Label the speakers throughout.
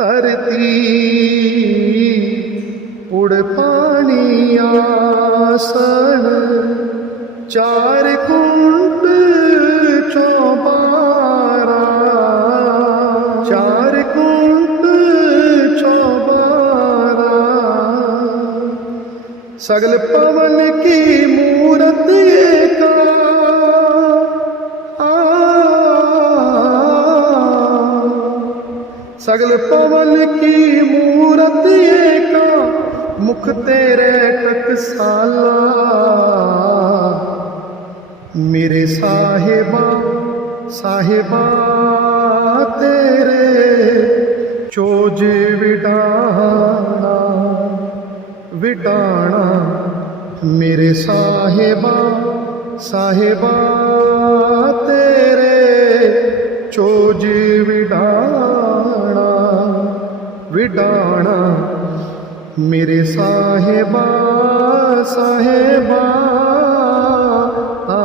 Speaker 1: ਧਰਤੀ। ਉੜ ਪਾਣੀ ਆਸਣ, ਚਾਰ ਕੁੰਡ ਚੋਬਾਰਾ। ਚਾਰ ਕੁੰਡ ਚੋਬਾਰਾ। ਸਗਲ ਪਵਨ ਕੀ ਮੂਰਤ ਏਕਾ। ਸਗਲ ਪਵਨ ਕੀ ਮੂਰਤ ਏਕਾ, ਮੁਖ ਤੇਰੇ ਟਕਸਾਲਾ ਮੇਰੇ ਸਾਹਿਬਾ ਸਾਹਿਬਾ ਤੇਰੇ ਚੋਜ ਵਿਡਾਣਾ ਵਿਡਾਣਾ। ਮੇਰੇ ਸਾਹਿਬਾ ਸਾਹਿਬਾ ਤੇਰੇ ਚੋਜ ਵਿਡਾਣਾ। ਮੇਰੇ ਸਾਹਿਬਾ ਸਾਹਿਬਾ, ਆ।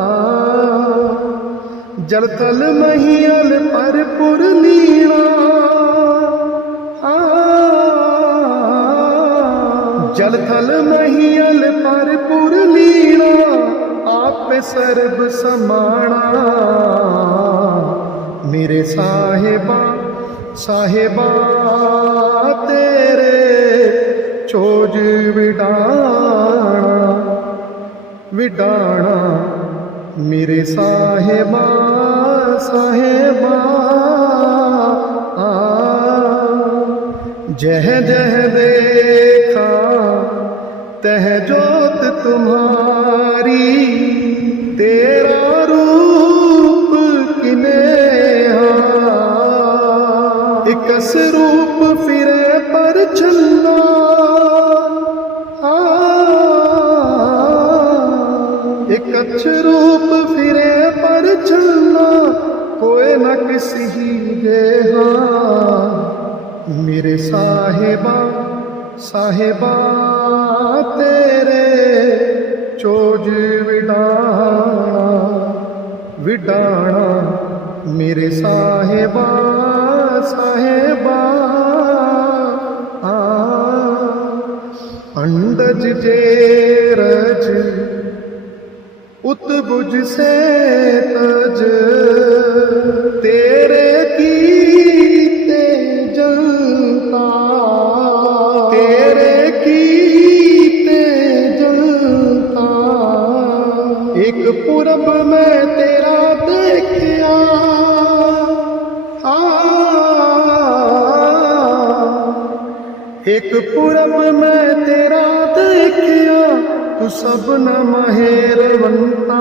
Speaker 1: ਜਲ ਤਲ ਮਹੀਲ ਪਰ ਪੁਰ ਆ। ਜਲ ਥਲ ਮਹੀਲ ਪਰ ਪੁਰ ਲੀਲਾ ਆਪੇ ਸਰਬ ਸਮਾਣਾ। ਮੇਰੇ ਸਾਹਿਬਾ ਸਾਹਿਬਾ, ਤੇਰੇ ਚੋਜ ਵਿਡਾਣਾ ਵਿਡਾਣਾ ਮੇਰੇ ਸਾਹਿਬਾ ਸਾਹਿਬਾ। ਆ ਜਹ ਜਹ ਦੇਖਾ, ਤਹ ਜੋਤ ਤੁਮਾਰੀ ਇਕਸ ਰੂਪ ਫਿਰੇ ਪਰ ਚੰਨਾ ਇੱਕ ਅਛ ਰੂਪ ਫਿਰੇ ਪਰ ਚੰਨਾ ਕੋਏ ਨਾ ਕਿਸੀ ਦੇਹਾ ਮੇਰੇ ਸਾਹਿਬਾ ਸਾਹਿਬਾ ਤੇਰੇ ਚੋਜ ਵਿਡਾਣਾ ਵਿਡਾਣਾ ਮੇਰੇ ਸਾਹਿਬਾ ਸਾਹਿਬਾ, ਆ। ਅੰਡਜ ਜੇ ਰਜ ਉਤ ਬੁਝ ਸੇ ਤਜ। ਤੇਰੇ ਕੀਤੇ ਜਨਤਾ ਤੇਰੇ ਕੀਤੇ ਜਨਤਾ ਇੱਕ ਪੁਰਬ ਮੈਂ ਇੱਕ ਪੁਰਬ ਮੈਂ ਤੇਰਾ ਦੇਖਿਆ, ਤੂੰ ਸਭਨਾ ਮਹਿਰਵੰਤਾ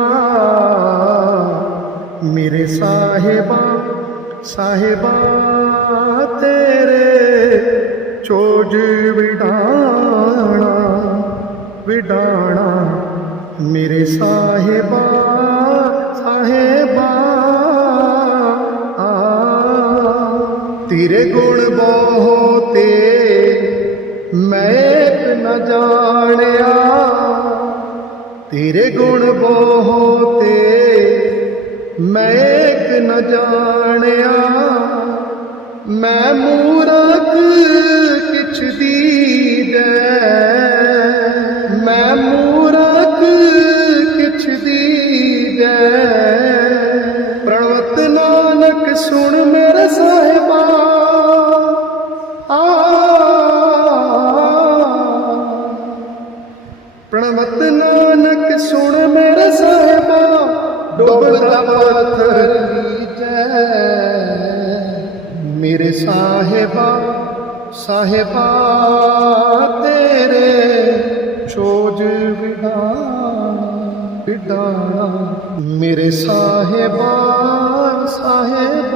Speaker 1: ਮੇਰੇ ਸਾਹਿਬਾ ਸਾਹਿਬਾ ਤੇਰੇ ਚੋਜ ਵਿਡਾਣਾ ਵਿਡਾਣਾ। ਮੇਰੇ ਸਾਹਿਬਾ ਸਾਹਿਬਾ ਆ ਤੇਰੇ ਗੁਣ ਬਹੁਤੇ ਮੈਂ ਨ ਜਾਣਿਆ ਤੇਰੇ ਗੁਣ ਬਹੁਤੇ। ਮੈਂ ਨ ਜਾਣਿਆ ਮੈਂ ਡੁੱਬਦਾ ਪੱਥਰ ਲੀਜੈ ਮੇਰੇ ਸਾਹਿਬਾ ਸਾਹਿਬਾ ਤੇਰੇ ਚੋਜ ਵਿਡਾਣਾ ਵਿਡਾਣਾ। ਮੇਰੇ ਸਾਹਿਬਾ ਸਾਹਿਬਾ